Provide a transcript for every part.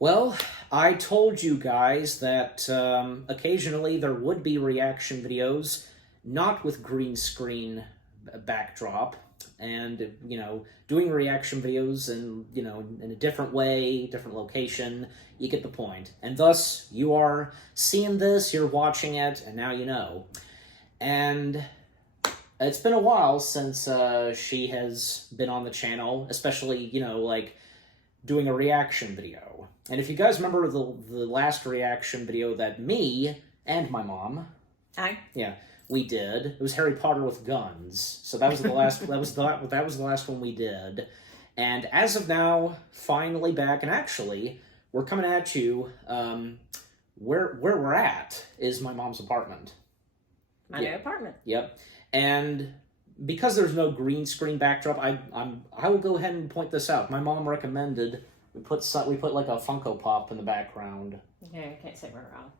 Well, I told you guys that occasionally there would be reaction videos, not with green screen backdrop, and, doing reaction videos in a different way, different location, you get the point. And thus, you are seeing this, you're watching it, and now you know. And it's been a while since she has been on the channel, especially, doing a reaction video. And if you guys remember the last reaction video that me and my mom, we did, it was Harry Potter with guns. So that was the last that was the last one we did. And as of now, finally back, and actually, we're coming at you. Where we're at is my mom's apartment. My new apartment. Yep. And because there's no green screen backdrop, I will go ahead and point this out. My mom recommended we put like a Funko Pop in the background. Okay, I can't say where else.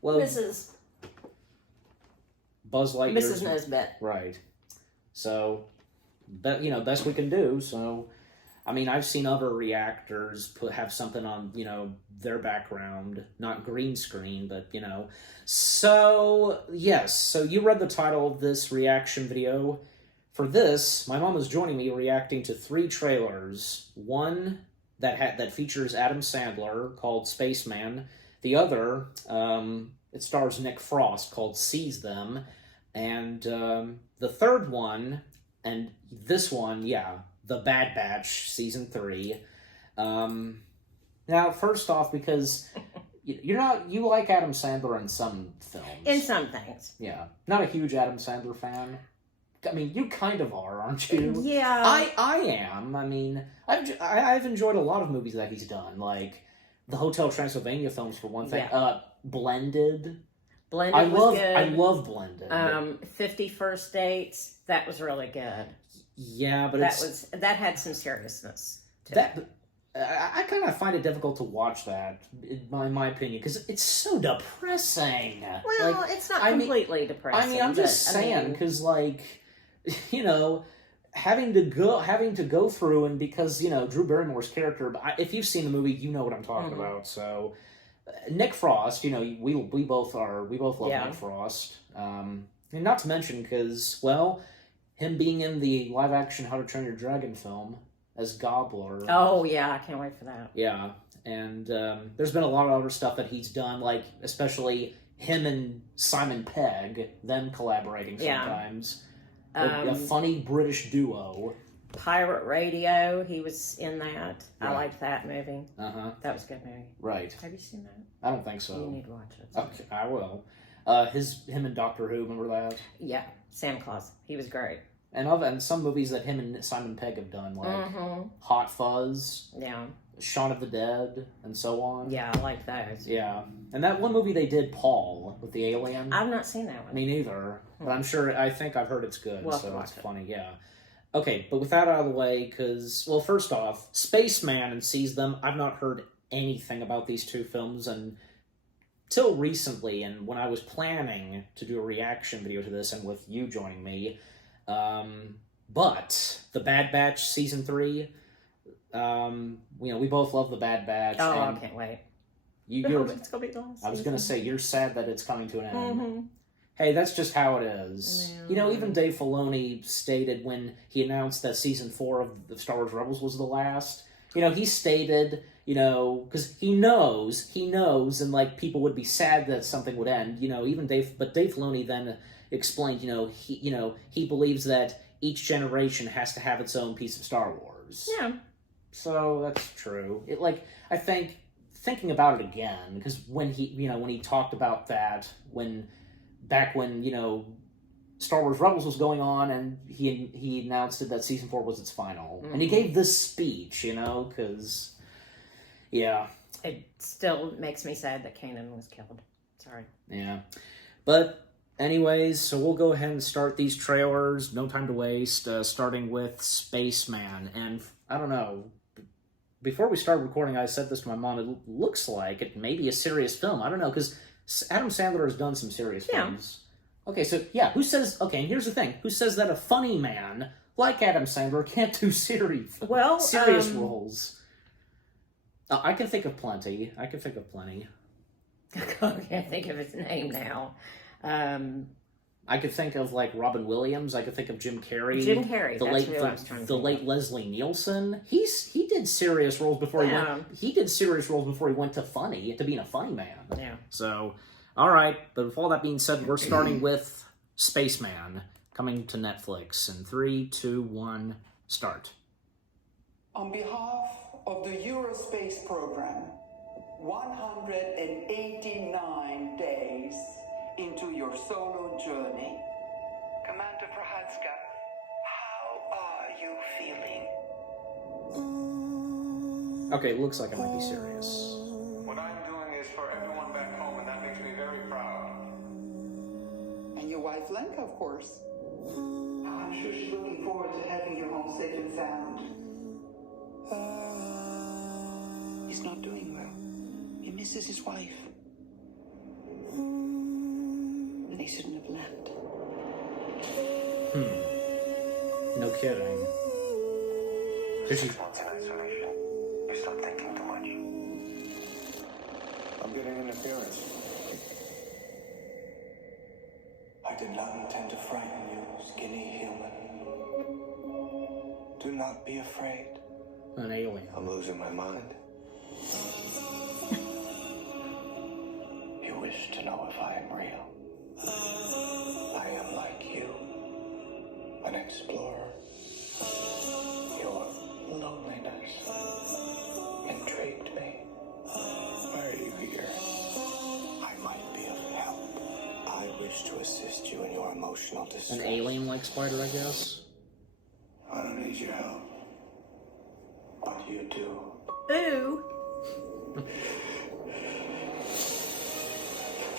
Well, Mrs. Buzz Lightyear. Mrs. Nesbit. Right. So, best we can do. So, I mean, I've seen other reactors have something on, their background, not green screen, but, So, yes. So you read the title of this reaction video. For this, my mom is joining me reacting to 3 trailers. One that features Adam Sandler, called Spaceman. The other, it stars Nick Frost, called Seize Them. And the third one, and this one, The Bad Batch, Season 3. Now, first off, because you like Adam Sandler in some films. In some things. Yeah. Not a huge Adam Sandler fan. I mean, you kind of are, aren't you? Yeah. I am. I mean, I've enjoyed a lot of movies that he's done, like the Hotel Transylvania films, for one thing. Yeah. Blended. Blended was good. I love Blended. 50 First Dates, that was really good. Yeah, but that had some seriousness to it. I kind of find it difficult to watch that, in my opinion, because it's so depressing. Well, it's not completely depressing. I mean, I'm just saying, because having to go through, and because Drew Barrymore's character. But if you've seen the movie, you know what I'm talking about. So, Nick Frost, we both love Nick Frost, and not to mention because him being in the live action How to Train Your Dragon film as Gobbler. Oh yeah, I can't wait for that. Yeah, and there's been a lot of other stuff that he's done, like especially him and Simon Pegg, them collaborating sometimes. A funny British duo. Pirate Radio, he was in that. Right. I liked that movie. That was a good movie. Right. Have you seen that? I don't think so. You need to watch it. Okay, I will. Him and Doctor Who, remember that? Yeah, Santa Claus. He was great. And some movies that him and Simon Pegg have done, like Hot Fuzz, Shaun of the Dead, and so on. Yeah, I like those. Yeah. And that one movie they did, Paul, with the alien. I've not seen that one. Me neither. But I think I've heard it's good, we'll so it's funny, Okay, but with that out of the way, because, first off, Spaceman and Seize Them, I've not heard anything about these 2 films until recently, and when I was planning to do a reaction video to this, and with you joining me, but The Bad Batch Season 3, we both love The Bad Batch. Oh, I can't wait. It's gonna be the last I was going to say, you're sad that it's coming to an end. Hey, that's just how it is. Yeah. Even Dave Filoni stated when he announced that Season 4 of Star Wars Rebels was the last, he stated, because he knows, and, people would be sad that something would end, but Dave Filoni then explained, he believes that each generation has to have its own piece of Star Wars. Yeah. So that's true. I think, thinking about it again, because when he talked about that, back when Star Wars Rebels was going on, and he announced that Season 4 was its final. And he gave this speech, because, It still makes me sad that Kanan was killed. Sorry. Yeah. But, anyways, so we'll go ahead and start these trailers. No time to waste, starting with Spaceman. And, I don't know, before we started recording, I said this to my mom, it looks like it may be a serious film. I don't know, because Adam Sandler has done some serious films. Okay, so, who says... Okay, and here's the thing. Who says that a funny man like Adam Sandler can't do serious roles? I can think of plenty. I can't think of his name now. I could think of like Robin Williams. I could think of Jim Carrey. Jim Carrey. That's who I was trying to the think late of. Leslie Nielsen. He did serious roles before he did serious roles before he went to being a funny man. Yeah. So, all right. But with all that being said, we're starting with Spaceman coming to Netflix in 3, 2, 1, start. On behalf of the Eurospace program, 189 days into your solo journey. Commander Prohaska, how are you feeling? Okay, it looks like it might be serious. What I'm doing is for everyone back home, and that makes me very proud. And your wife Lenka, of course. I'm sure she's looking forward to having you home safe and sound. He's not doing well. He misses his wife. They shouldn't have left. No kidding. 6 months in isolation. You stop thinking too much. I'm getting interference. I did not intend to frighten you, skinny human. Do not be afraid. An alien. I'm losing my mind. You wish to know if I am real. I am like you, an explorer. Your loneliness intrigued me. Why are you here? I might be of help. I wish to assist you in your emotional distress. An alien-like spider, I guess. I don't need your help, but you do. Ooh.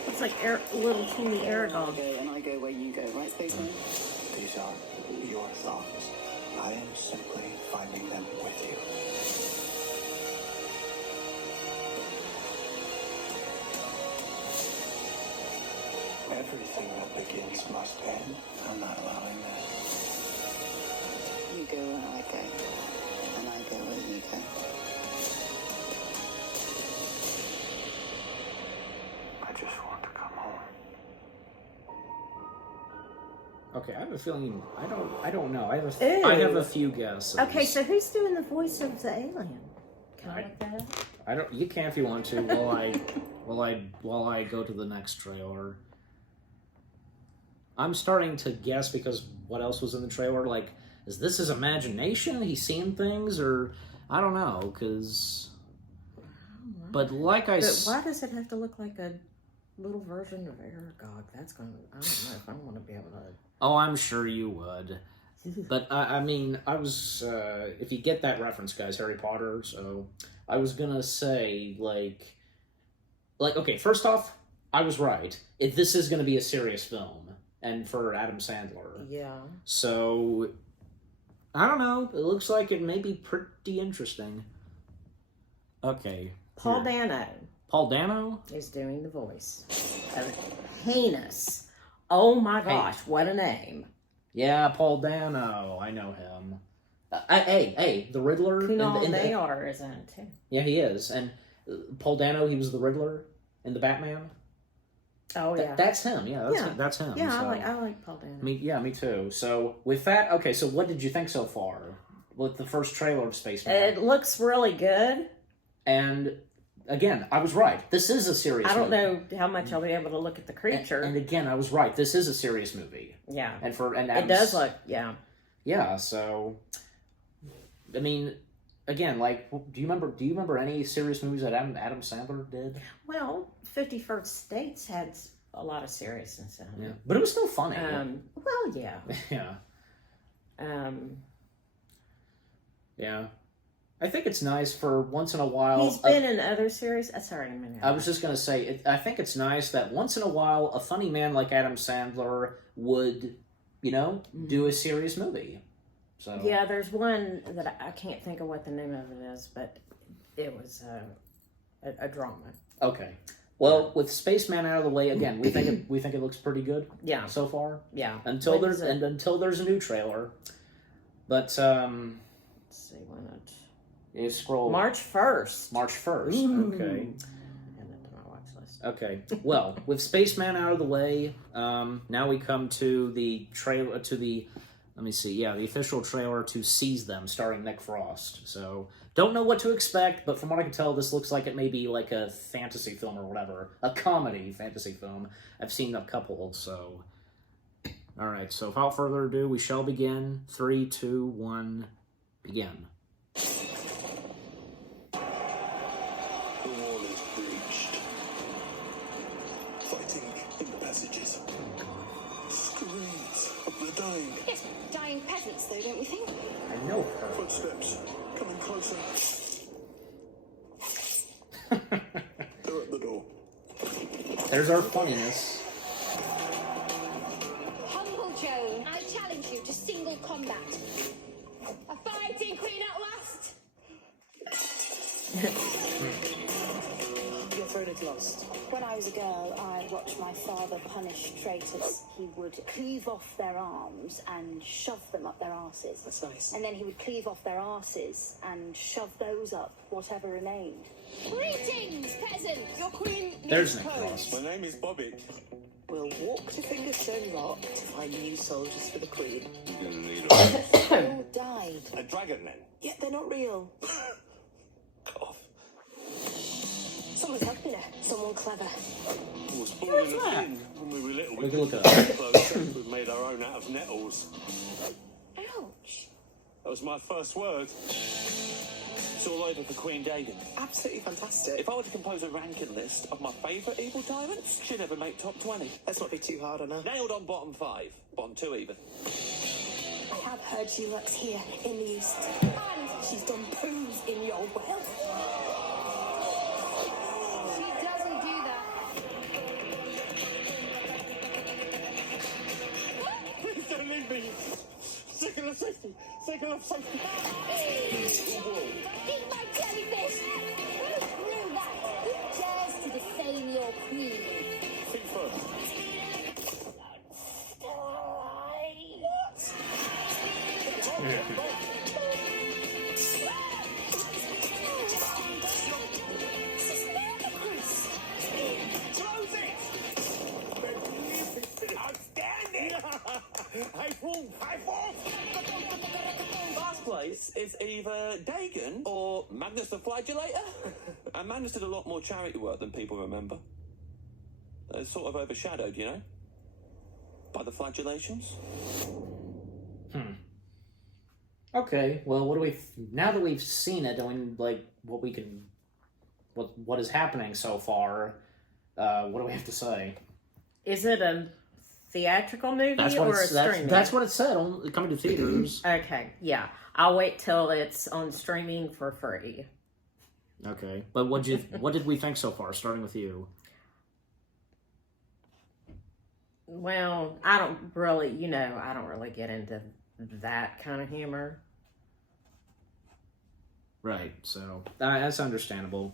It's like little teeny Aragog. And I go where you go, right, Spaceman? These are your thoughts. I am simply finding them with you. Everything that begins must end. I'm not allowing that. You go where I go. And I go where you go. I just want to come home. Okay, I have a feeling I don't know. I have Ew. I have a few guesses. Okay, so who's doing the voice of the alien? Can I look that up? I don't. You can if you want to. While I go to the next trailer. I'm starting to guess because what else was in the trailer? Like, is this his imagination? He's seeing things, or I don't know. Because, but like I But why does it have to look like a little version of Aragog? That's gonna. I don't know if I want to be able to. Oh, I'm sure you would. But I mean, I was. If you get that reference, guys, Harry Potter. So I was gonna say like, okay. First off, I was right. This is gonna be a serious film, and for Adam Sandler. Yeah. So I don't know. It looks like it may be pretty interesting. Okay. Paul here. Dano Paul Dano? is doing the voice of Heinous. Oh my gosh, what a name. Yeah, Paul Dano. I know him. Hey, the Riddler. Kunal Nayar is in it too. Yeah, he is. And Paul Dano, he was the Riddler in the Batman. Oh yeah. That's him. Yeah, that's him. Yeah, so. I like Paul Dano. Me too. So with that, okay. So what did you think so far with the first trailer of Spaceman? It looks really good. And again, I was right. This is a serious. I don't movie. know how much I'll be able to look at the creature. And again, I was right. This is a serious movie. Yeah. And it Adam's, does look. Yeah. Yeah. So, I mean, again, like, do you remember any serious movies that Adam Sandler did? Well, 51st States had a lot of seriousness in it. Yeah, but it was still funny. Well, yeah. Yeah. Um, Yeah. I think it's nice for once in a while. he's been in other series. Sorry, a minute. I was just going to say, I think it's nice that once in a while a funny man like Adam Sandler would, do a serious movie. So Yeah, there's one that I can't think of what the name of it is, but it was a drama. Okay. Well, with Spaceman out of the way, again, we think it looks pretty good. Yeah. So far. Yeah. Until there's a new trailer, but Let's see, why not? You scroll. March 1st. March 1st. Okay. Add that to my watch list. Okay. Well, with Spaceman out of the way, now we come to the trailer, let me see, yeah, the official trailer to Seize Them, starring Nick Frost. So, don't know what to expect, but from what I can tell, this looks like it may be like a fantasy film or whatever. A comedy fantasy film. I've seen a couple, so... Alright, so without further ado, we shall begin. 3, 2, 1, begin. The wall is breached. Fighting in the passages. Screams of the dying. Yes, dying peasants, though, don't we think? I know her. Footsteps coming closer. They're at the door. There's our funniness. Humble Joan, I challenge you to single combat. A fighting queen at last! Your throne is lost. When I was a girl, I watched my father punish traitors. He would cleave off their arms and shove them up their arses. That's nice. And then he would cleave off their arses and shove those up, whatever remained. Greetings, peasant! Your queen There's needs Nick clothes. Frost. My name is Bobby. We'll walk to Fingerstone Rock to find new soldiers for the Queen. You're gonna need a All died. dragon then. Yet they're not real. Cough. Someone's helping her. Someone clever. I was born in a that? bin when we were little. We can look at couldn't get clothes. We made our own out of nettles. Ouch! That was my first word. It's all over for Queen Dagan. Absolutely fantastic. If I were to compose a ranking list of my favourite evil tyrants, she'd never make top 20. Let's not be too hard on her. Nailed on bottom 5. Bottom 2 even. I have heard she works here in the East. And she's done poos in your well. She doesn't do that. Please don't leave me. Signal of safety. Signal of safety. Eat my jellyfish! Screw that! Who dares to defame your queen? Feet first. Outstanding! High fool! High fool! Last place is either Dagon or Magnus the Flagellator. And Magnus did a lot more charity work than people remember. It's sort of overshadowed, you know? By the flagellations. Okay, well, what do we... Now that we've seen it, I mean, like, what we can... What is happening so far, what do we have to say? Is it a theatrical movie or a streaming? That's what it said, coming to theaters. Okay, yeah. I'll wait till it's on streaming for free. Okay, but what did we think so far, starting with you? Well, I don't really get into that kind of humor. Right, so that's understandable.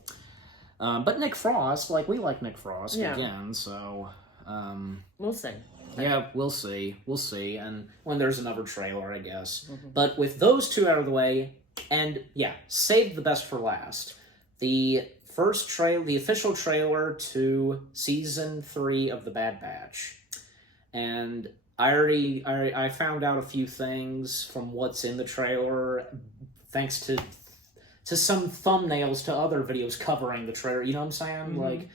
But Nick Frost, like, we like Nick Frost again, so... We'll see. Yeah, we'll see. We'll see. And when there's another trailer, I guess. Mm-hmm. But with those two out of the way, and yeah, saved the best for last. The official trailer to season 3 of The Bad Batch. And I found out a few things from what's in the trailer, thanks to some thumbnails to other videos covering the trailer. You know what I'm saying? Mm-hmm. Like,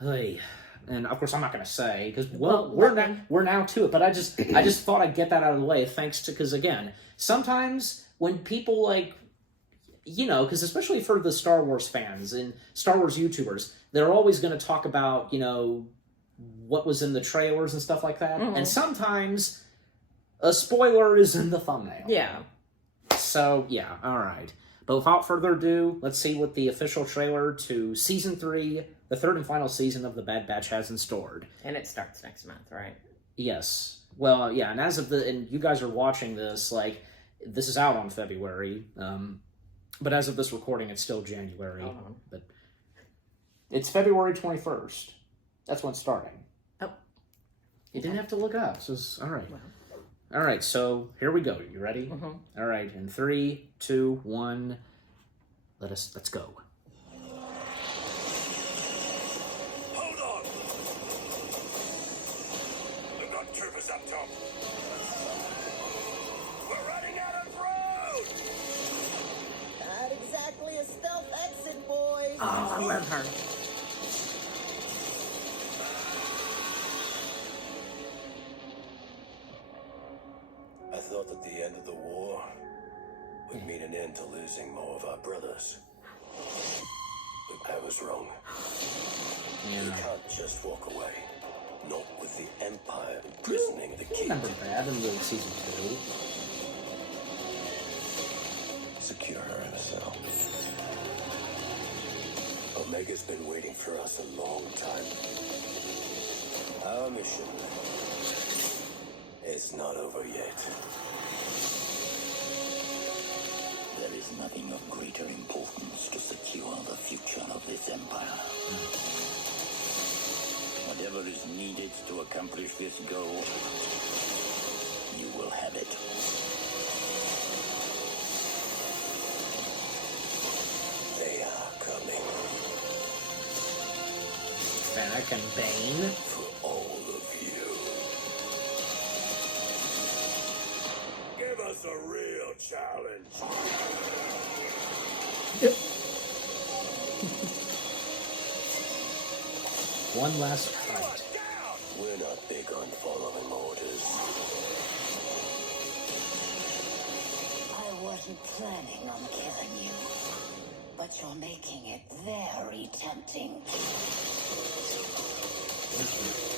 hey. And of course, I'm not going to say because we're now to it. But I just thought I'd get that out of the way, thanks to, because again, sometimes when people like, you know, because especially for the Star Wars fans and Star Wars YouTubers, they're always going to talk about, you know, what was in the trailers and stuff like that. Mm-hmm. And sometimes a spoiler is in the thumbnail. Yeah. So yeah, all right. But without further ado, let's see what the official trailer to Season 3, the third and final season of The Bad Batch, has in store. And it starts next month, right? Yes. Well, yeah, and and you guys are watching this, like, this is out on February, but as of this recording, it's still January. But it's February 21st. That's when it's starting. Oh. You didn't have to look up, so it's, all right. Wow. All right, so here we go. You ready? Mm-hmm. All right, in 3, 2, 1, Let's go. Hold on! We've got troopers up top. We're running out of road! Not exactly a stealth exit, boys. Oh, I love her. I thought that the end of the war would mean an end to losing more of our brothers. But I was wrong. You can't just walk away. Not with the Empire imprisoning the I king. remember that in the season 2. Secure her in a cell. Omega's been waiting for us a long time. Our mission is not over yet. There is nothing of greater importance to secure the future of this empire. Whatever is needed to accomplish this goal, you will have it. They are coming. Fennec and Bane. For all of you. Give us a real challenge. One last fight. We're not big on following orders. I wasn't planning on killing you, but you're making it very tempting.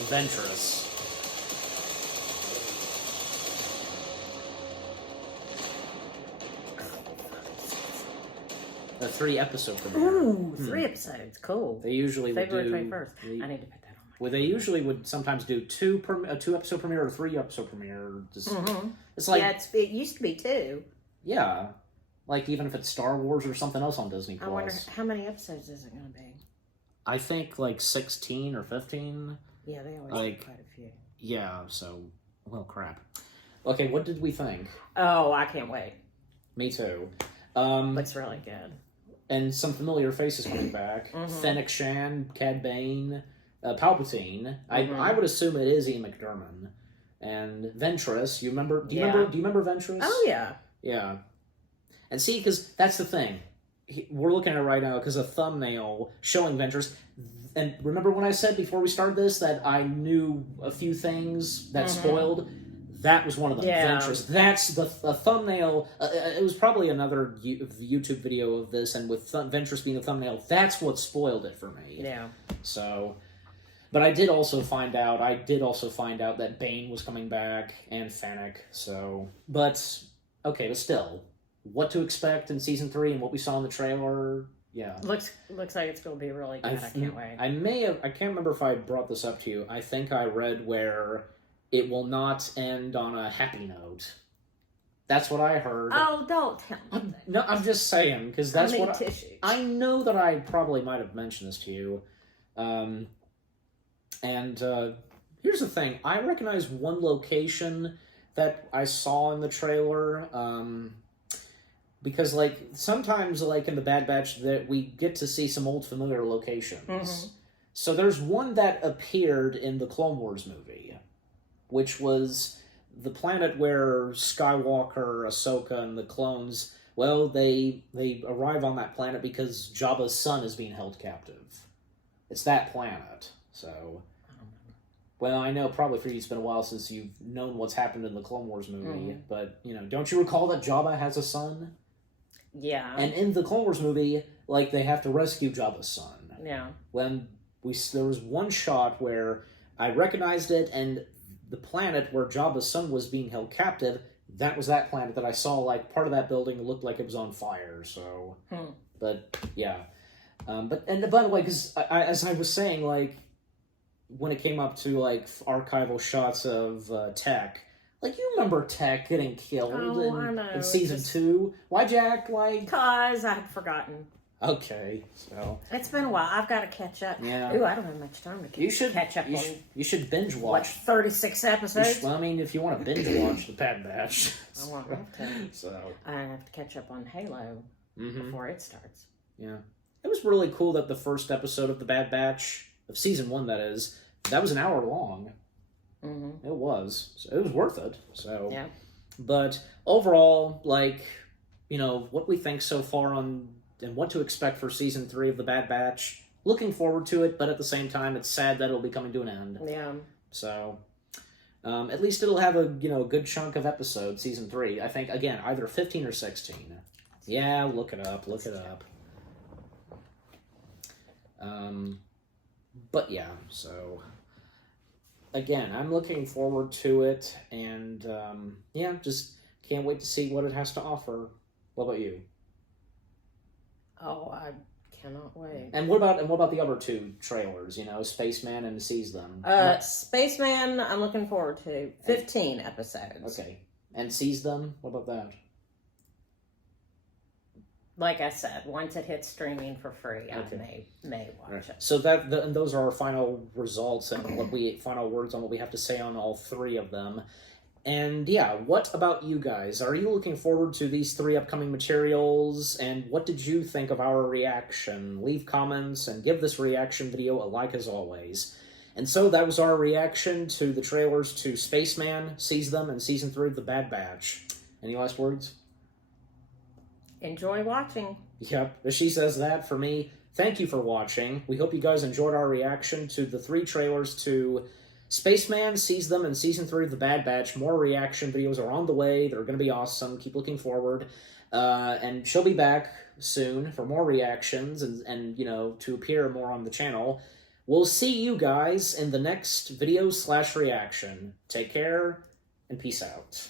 Venturous. The 3-episode premiere. Ooh, 3 episodes. Cool. They usually would February do. 21st. I need to put that on my. Well, they usually would sometimes do a 2-episode premiere or 3-episode premiere. Just, Mm-hmm. It's like Yeah, it used to be 2. yeah, like even if it's Star Wars or something else on Disney Plus. I wonder how many episodes is it going to be? I think like 16 or 15. Yeah, they always Like- do quite a few. Yeah. So, well, crap. Okay, what did we think? Oh, I can't wait. Me too. Looks really good. And some familiar faces coming back. Fennec Shan, Cad Bane, Palpatine. I would assume it is Ian McDiarmid. And Ventress. You remember? Do you remember Ventress? Oh yeah. Yeah. And see, because that's the thing. We're looking at it right now because a thumbnail showing Ventress. And remember when I said before we started this that I knew a few things that spoiled? That was one of them. Yeah. Ventress. That's the thumbnail. It was probably another YouTube video of this, and with Ventress being a thumbnail, that's what spoiled it for me. Yeah. So, but I did also find out that Bane was coming back and Fennec. So, but okay, but still, what to expect in season 3 and what we saw in the trailer. Yeah. Looks like it's going to be really good. I can't wait. I can't remember if I brought this up to you. I think I read where it will not end on a happy note. That's what I heard. Oh, don't tell me. No, I'm just saying, because that's I need what tissues. I know that I probably might have mentioned this to you. Here's the thing. I recognize one location that I saw in the trailer, because, like, sometimes, like, in the Bad Batch, that we get to see some old familiar locations. So there's one that appeared in the Clone Wars movie, which was the planet where Skywalker, Ahsoka, and the clones, well, they arrive on that planet because Jabba's son is being held captive. It's that planet, so... Well, I know probably for you it's been a while since you've known what's happened in the Clone Wars movie, but, you know, don't you recall that Jabba has a son? Yeah. And in the Clone Wars movie, like, they have to rescue Jabba's son. Yeah. When there was one shot where I recognized it, and the planet where Jabba's son was being held captive, that was that planet that I saw, like, part of that building looked like it was on fire, so... But, yeah. And by the way, because as I was saying, like, when it came up to, like, archival shots of Tech, like, you remember Tech getting killed in season 2? Why'd you act like... Because I had forgotten. Okay, so... It's been a while. I've got to catch up. Yeah. Ooh, I don't have much time to catch up on... You should binge What, watch. 36 episodes? Well, I mean, if you want to binge watch the Bad Batch. I won't have to. So... I have to catch up on Halo. before it starts. Yeah. It was really cool that the first episode of The Bad Batch, of season 1 that is, that was an hour long. It was. So it was worth it. So yeah. But overall, like, you know, what we think so far on and what to expect for season 3 of The Bad Batch, looking forward to it, but at the same time, it's sad that it'll be coming to an end. Yeah. So, at least it'll have a, you know, good chunk of episodes, season 3. I think, again, either 15 or 16. Yeah, look it up, look it up. But yeah, so again, I'm looking forward to it, and yeah, just can't wait to see what it has to offer. What about you? Oh, I cannot wait. And what about the other 2 trailers? You know, Spaceman and Seize Them. Spaceman, I'm looking forward to 15 episodes. Okay, and Seize Them. What about that? Like I said, once it hits streaming for free, I may watch it. So and those are our final results and final words on what we have to say on all 3 of them. And yeah, what about you guys? Are you looking forward to these 3 upcoming materials? And what did you think of our reaction? Leave comments and give this reaction video a like as always. And so that was our reaction to the trailers to Spaceman, Seize Them, and Season 3 of The Bad Batch. Any last words? Enjoy watching. Yep, she says that for me. Thank you for watching. We hope you guys enjoyed our reaction to the 3 trailers to Spaceman, Seize Them, and Season 3 of The Bad Batch. More reaction videos are on the way. They're going to be awesome. Keep looking forward. And she'll be back soon for more reactions and, you know, to appear more on the channel. We'll see you guys in the next video/reaction. Take care, and peace out.